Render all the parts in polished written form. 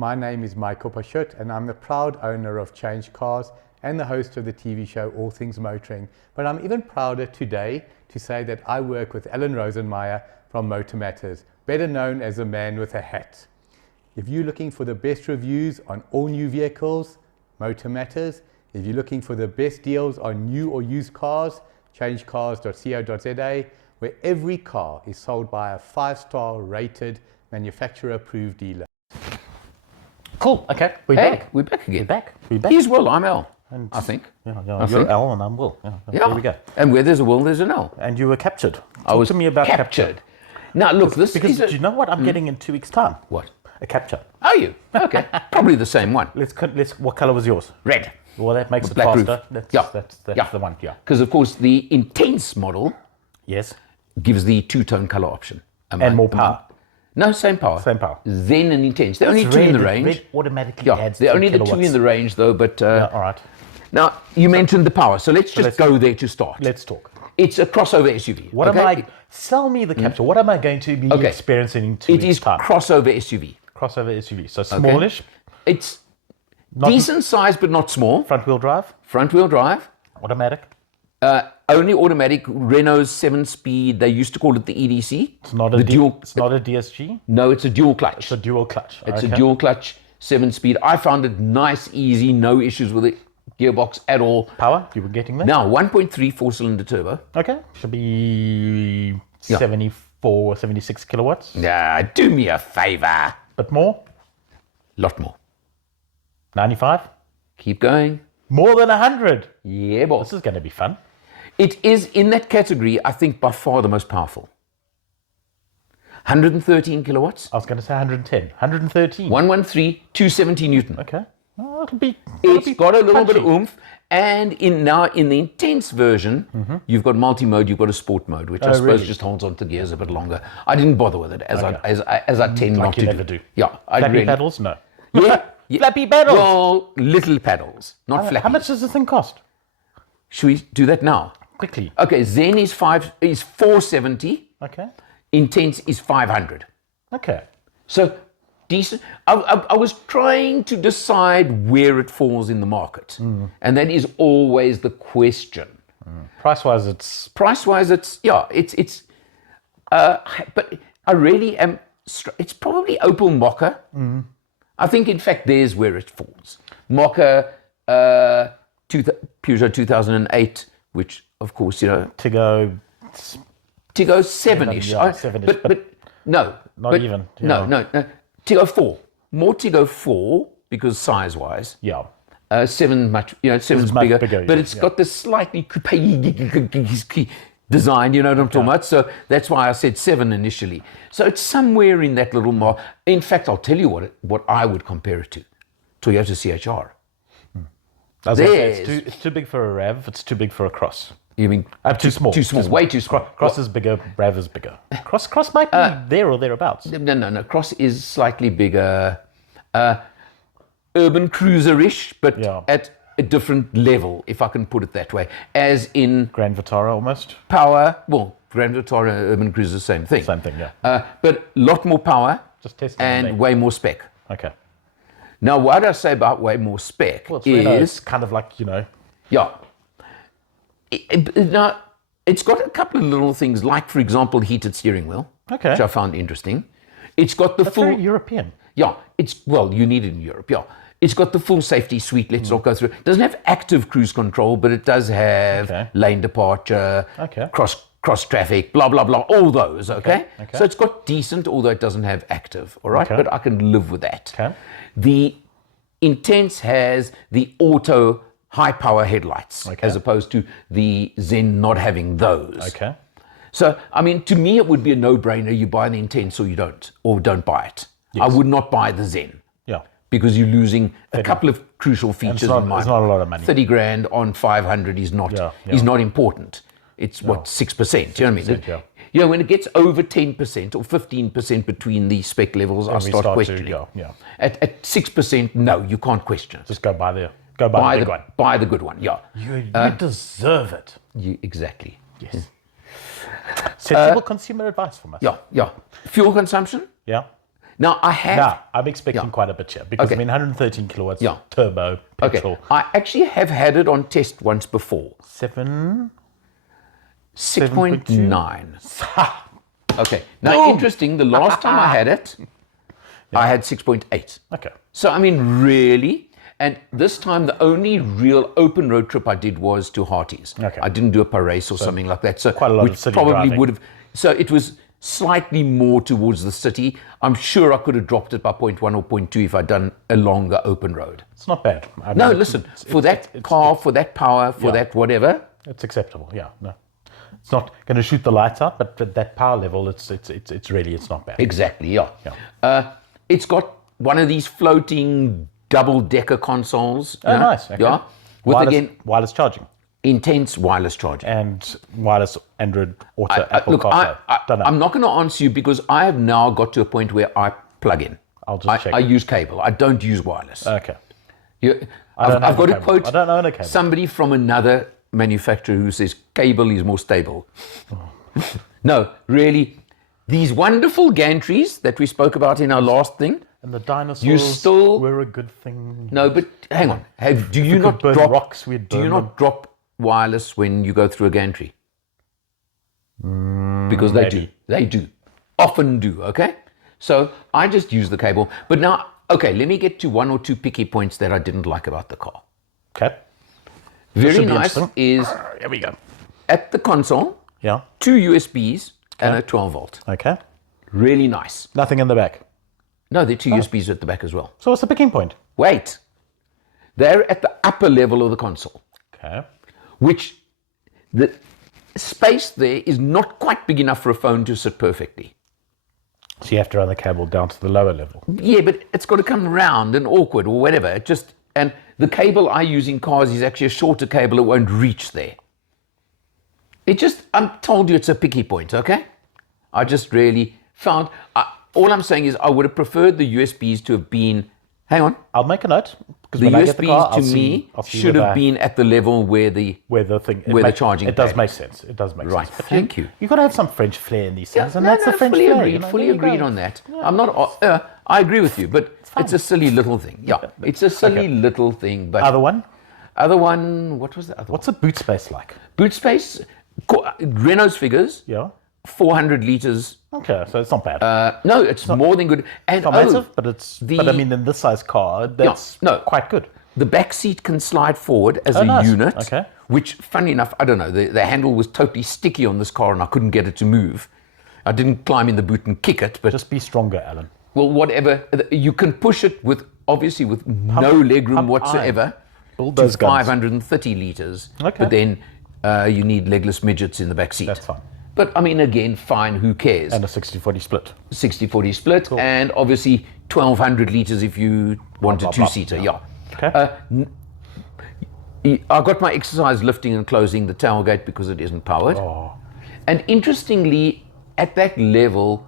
My name is Michael Pashut and I'm the proud owner of Change Cars and the host of the TV show All Things Motoring. But I'm even prouder today to say that I work with Alan Rosenmeyer from Motor Matters, better known as the man with a hat. If you're looking for the best reviews on all new vehicles, Motor Matters. If you're looking for the best deals on new or used cars, changecars.co.za, where every car is sold by a 5-star rated manufacturer approved dealer. Cool. Okay. We're back again. We're back. He's Will, I'm Al. And I think. You're Al and I'm Will. Yeah. There we go. And where there's a Will, there's an L. And you were captured. I was to me about captured. Now look, this because is do you know what I'm getting in 2 weeks' time? What? A capture. Are you? Okay. Probably the same one. Let's. What color was yours? Red. Well, that makes it black faster. roof. That's the one. Yeah. Because of course the Intense model gives the two-tone color option. And more power. No, same power. Same power. Zen and Intense. They're only two in the range. Red automatically adds they're 2 only the kilowatts. 2 in the range though, but all right. Now you mentioned the power, so let's just go there to start. Let's talk. It's a crossover SUV. What am I? Sell me the Captur. What am I going to be experiencing in 2 weeks' time? It is crossover SUV. Crossover SUV. So smallish. It's decent size, but not small. Front wheel drive. Front wheel drive. Automatic. Only automatic. Renault's 7-speed. They used to call it the EDC. It's not a dual. It's not a DSG. No, it's a dual clutch. It's a dual clutch. It's a dual clutch 7-speed. I found it nice, easy, no issues with the gearbox at all. Power? You were getting that? Now 1.3 4-cylinder turbo. Okay. Should be 74 or 76 kilowatts. Yeah, do me a favor. But more? Lot more. 95? Keep going. More than 100? Yeah, boss. This is going to be fun. It is in that category, I think, by far the most powerful. 113 kilowatts. I was going to say 110. 113. 113, 270 Newton. Okay. Oh, it'll It's got a little bit of oomph. And in the Intense version, you've got multi-mode, you've got a sport mode, which I suppose just holds on to gears a bit longer. I didn't bother with it, as I tend not to never do. Yeah. Flappy paddles? No. Yeah. Flappy paddles? Well, little paddles, not flappy. How much does this thing cost? Should we do that now? Quickly. Okay, Zen is 470. Okay. Intense is 500. Okay. So decent. I was trying to decide where it falls in the market, and that is always the question. Price-wise, it's but I really am. It's probably Opel Mokka. I think, in fact, there's where it falls. Mokka, Peugeot 2008, which, of course, Tiggo 7-ish. Yeah, 7-ish. But no. Not even. No. Tiggo 4. More Tiggo 4, because size-wise. Yeah. 7 7's bigger. But it's got this slightly coupe design, you know what I'm talking about? So that's why I said 7 initially. So it's somewhere in that little mark. In fact, I'll tell you what I would compare it to. Toyota CHR. It's too big for a RAV. It's too big for a Cross. You mean too small? Too small. Way too small. Cross is bigger. RAV is bigger. Cross might be there or thereabouts. No. Cross is slightly bigger. Urban cruiser-ish, but at a different level, if I can put it that way. As in Grand Vitara almost. Power. Well, Grand Vitara and Urban Cruiser, same thing. Same thing, yeah. But a lot more power. Just testing. And way more spec. Okay. Now, what I say about way more spec it's kind of like, Yeah. Now, it's got a couple of little things, like, for example, heated steering wheel, which I found interesting. It's got the full... very European. Yeah. You need it in Europe, yeah. It's got the full safety suite. Let's not go through. It doesn't have active cruise control, but it does have lane departure, cross traffic, blah, blah, blah, all those, okay? So it's got decent, although it doesn't have active, all right? But I can live with that. Okay. The Intense has the auto high-power headlights, as opposed to the Zen not having those. Okay. So, I mean, to me, it would be a no-brainer. You buy the Intense or you don't, or don't buy it. Yes. I would not buy the Zen. Yeah. Because you're losing a couple of crucial features. It's not a lot of money. 30 grand on 500 is not is not important. It's 6%. You know what I mean? Yeah. When it gets over 10% or 15% between the spec levels, I start questioning. At 6%, no, you can't question it. Just go buy the good one. Buy the good one. Yeah. You deserve it. Exactly. Yes. Sensible consumer advice from us. Yeah. Fuel consumption. Yeah. Now, I have... Now, I'm expecting quite a bit here because, I mean, 113 kilowatts, turbo, petrol. Okay, I actually have had it on test once before. 6.9. Okay. Now, interesting, the last time I had it, I had 6.8. Okay. So, I mean, really... And this time, the only real open road trip I did was to Harties. Okay. I didn't do a Paris or something like that. So quite a lot which of city probably driving. would have. So it was slightly more towards the city. I'm sure I could have dropped it by 0.1 or 0.2 if I'd done a longer open road. It's not bad. I mean, No, listen, for that car, for that power, for that whatever. It's acceptable, no. It's not going to shoot the lights out, but at that power level, it's not bad. Exactly, it's got one of these floating double-decker consoles. Oh, nice. Okay. Yeah. With wireless charging. Intense wireless charging. And wireless Android Auto, Apple CarPlay. I'm not going to answer you because I have now got to a point where I plug in. I'll just check. I use cable. I don't use wireless. Okay. I've got to quote I don't own a cable. somebody from another manufacturer who says cable is more stable. No, really, these wonderful gantries that we spoke about in our last thing. And the dinosaurs were a good thing. No, but hang on. Do you not drop rocks? Do you not drop wireless when you go through a gantry? Because they do. They do. Often do, okay? So I just use the cable. But now, okay, let me get to one or two picky points that I didn't like about the car. Okay. Very nice is, here we go. At the console, 2 USBs and a 12 volt. Okay. Really nice. Nothing in the back. No, there are 2 USBs at the back as well. So what's the picking point? Wait. They're at the upper level of the console. Okay. Which the space there is not quite big enough for a phone to sit perfectly. So you have to run the cable down to the lower level. Yeah, but it's got to come round and awkward or whatever. And the cable I use in cars is actually a shorter cable. It won't reach there. I'm told you it's a picky point, okay? I just really found... all I'm saying is I would have preferred the USBs to have been... Hang on. I'll make a note. The USBs to me should have been at the level where the charging. It does make sense. It does make sense. Right. Thank you. You've got to have some French flair in these things, and that's the French flair. Fully agreed on that. Yeah. I'm not. I agree with you, but it's a silly little thing. Yeah, it's a silly little thing. But Other one. What was the other one? What's the boot space like? Boot space. Renault's figures. Yeah. 400 liters. Okay, so it's not bad. No, it's more than good. And massive, but but I mean, in this size car, that's quite good. The back seat can slide forward as a unit. Okay. Which, funny enough, I don't know. The handle was totally sticky on this car, and I couldn't get it to move. I didn't climb in the boot and kick it, but just be stronger, Alan. Well, whatever. You can push it with no legroom whatsoever. To 530 liters. Okay. But then you need legless midgets in the back seat. That's fine. But, I mean, again, fine, who cares? And a 60-40 split. 60-40 split, cool. And obviously 1,200 litres if you want a two-seater, Okay. I got my exercise lifting and closing the tailgate because it isn't powered. Oh. And interestingly, at that level,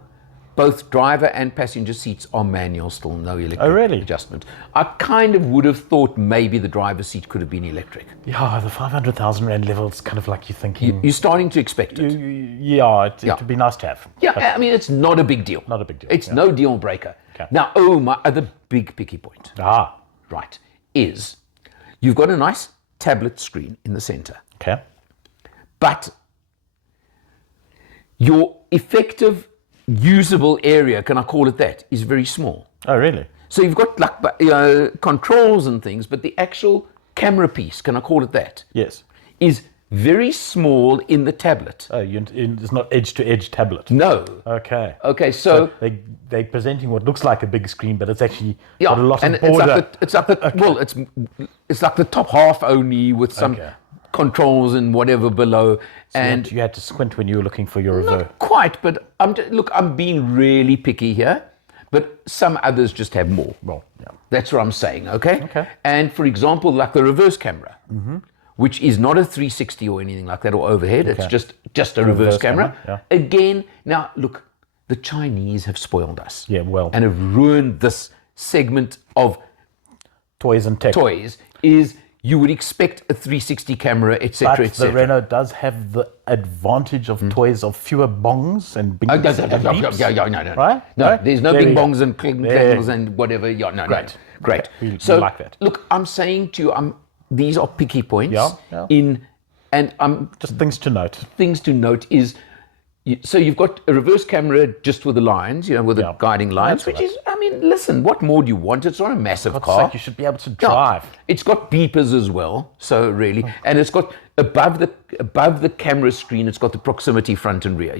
both driver and passenger seats are manual still, no electric adjustment. I kind of would have thought maybe the driver's seat could have been electric. Yeah, the 500,000 Rand level, it's kind of like you're thinking... You're starting to expect it. It would be nice to have. Yeah, I mean, it's not a big deal. Not a big deal. It's no deal breaker. Okay. Now, my other big picky point. Right, is you've got a nice tablet screen in the center. Okay. But your effective usable area, can I call it that, is very small. Oh, really? So you've got like controls and things, but the actual camera piece, can I call it that? Yes. Is very small in the tablet. Oh, it's not edge-to-edge tablet? No. Okay. Okay, so they're presenting what looks like a big screen, but it's actually got a lot of border. It's like the top half only with some controls and whatever below. So and you had to squint when you were looking for your reverse. Not quite, but I'm being really picky here. But some others just have more. Well, yeah. That's what I'm saying, okay? And for example, like the reverse camera, which is not a 360 or anything like that or overhead. It's just a reverse camera. Yeah. Again, now look, the Chinese have spoiled us. Yeah, well. And have ruined this segment of toys and tech. Toys is you would expect a 360 camera, etc., But the etc. Renault does have the advantage of toys of fewer bongs and Oh, beeps and beeps. no. Right? No, Right? there's no There bing we go. bongs and cling There. clangs and whatever. Yeah, no, Great. Great. We So, like that. look, I'm saying to you, these are picky points. Yeah. And Just things to note. things to note is, so you've got a reverse camera just with the lines, with the guiding lines, That's which is, listen, what more do you want? It's not a massive God's car. sake, you should be able to Yeah. drive. It's got beepers as well, so really, and it's got above the camera screen, it's got the proximity front and rear,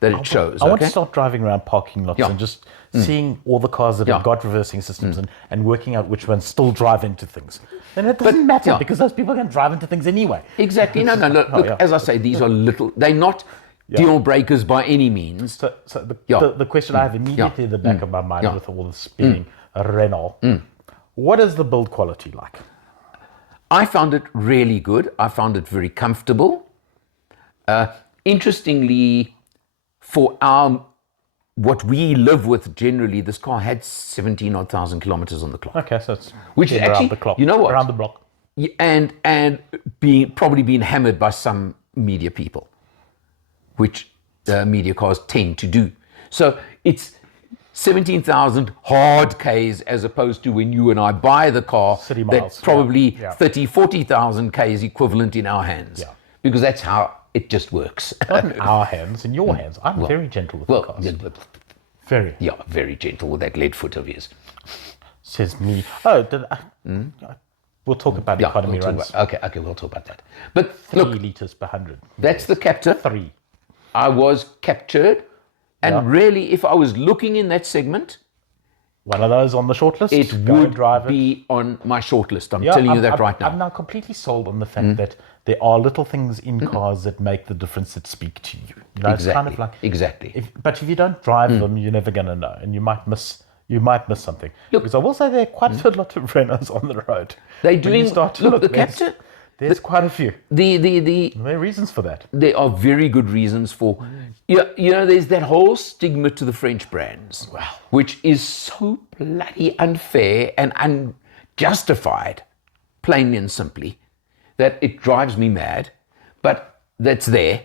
that it shows. I want to okay? start driving around parking lots and just seeing all the cars that have got reversing systems and working out which ones still drive into things. And it doesn't matter because those people can drive into things anyway. Exactly. No. Look, as I say, these are they're not deal breakers by any means. So the question I have immediately in the back of my mind with all this being a Renault, what is the build quality like? I found it really good. I found it very comfortable. Interestingly, for what we live with generally, this car had 17,000 kilometers on the clock. Okay, so it's Which is around actually, the clock. you know what? Around the block. And probably being hammered by some media people, which media cars tend to do. So it's 17,000 hard Ks as opposed to when you and I buy the car, City miles, that's probably yeah. 30, 40,000 Ks equivalent in our hands. Yeah. Because that's how it just works. Not in our hands, in your hands. I'm very gentle with the cars. Very. Yeah, very gentle with that lead foot of his. Says me. Oh, we'll talk about economy we'll runs. okay, we'll talk about that. But 3 look, litres per 100. that's the Captur. 3. I was captured. And really, if I was looking in that segment, one of those on the shortlist? it would be on my shortlist. I'm telling you that right now. I'm now completely sold on the fact that there are little things in cars that make the difference, that speak to you. It's kind of like, Exactly. But if you don't drive them, you're never going to know, and you might miss something. Because I will say there are quite a lot of Renaults on the road. They're doing. Look, the there's- Captur. There's quite a few. There are reasons for that. There are very good reasons for. There's that whole stigma to the French brands, which is so bloody unfair and unjustified, plainly and simply, that it drives me mad. But that's there.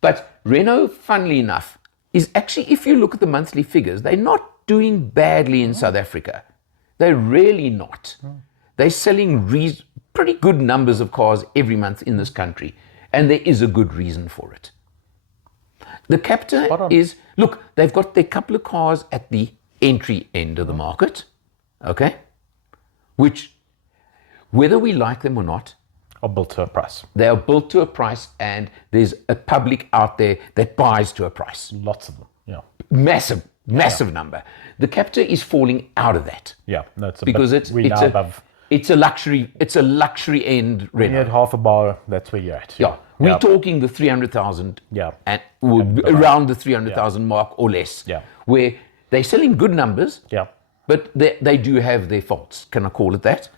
But Renault, funnily enough, is actually, if you look at the monthly figures, they're not doing badly in South Africa. They're really not. They're selling pretty good numbers of cars every month in this country, and there is a good reason for it. The Captur is, look, they've got their couple of cars at the entry end of the market, okay, which, whether we like them or not, are built to a price. They are built to a price, and there's a public out there that buys to a price. Lots of them, yeah. Massive number. The Captur is falling out of that. Yeah, no, it's because it's a luxury end Renault. You had half a bar, that's where you're at. Yeah. We're talking the 300,000 and around the 300,000 mark or less. Yeah. Where they're selling good numbers. Yeah. But they do have their faults. Can I call it that?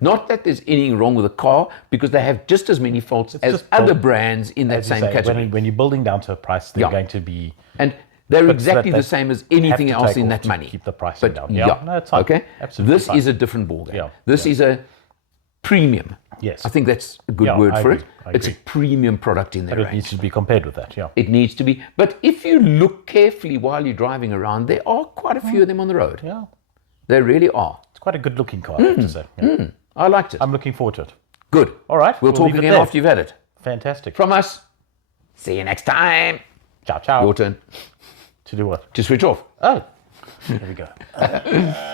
Not that there's anything wrong with the car, because they have just as many faults as other brands in that same category. When you're building down to a price, they're going to be... And they're exactly the same as anything else in that money. Keep the pricing down. No, it's fine. Okay? Absolutely this is a different ballgame. Yeah. This is a premium. Yes. I think that's a good word for it. It's a premium product in there. But it needs to be compared with that, yeah. It needs to be. But if you look carefully while you're driving around, there are quite a few of them on the road. Yeah. There really are. It's quite a good looking car, I have to say. Yeah. I liked it. I'm looking forward to it. Good. All right. We'll talk again after you've had it. Fantastic. From us. See you next time. Ciao, ciao. Your turn. To do what? To switch off. Oh. There we go.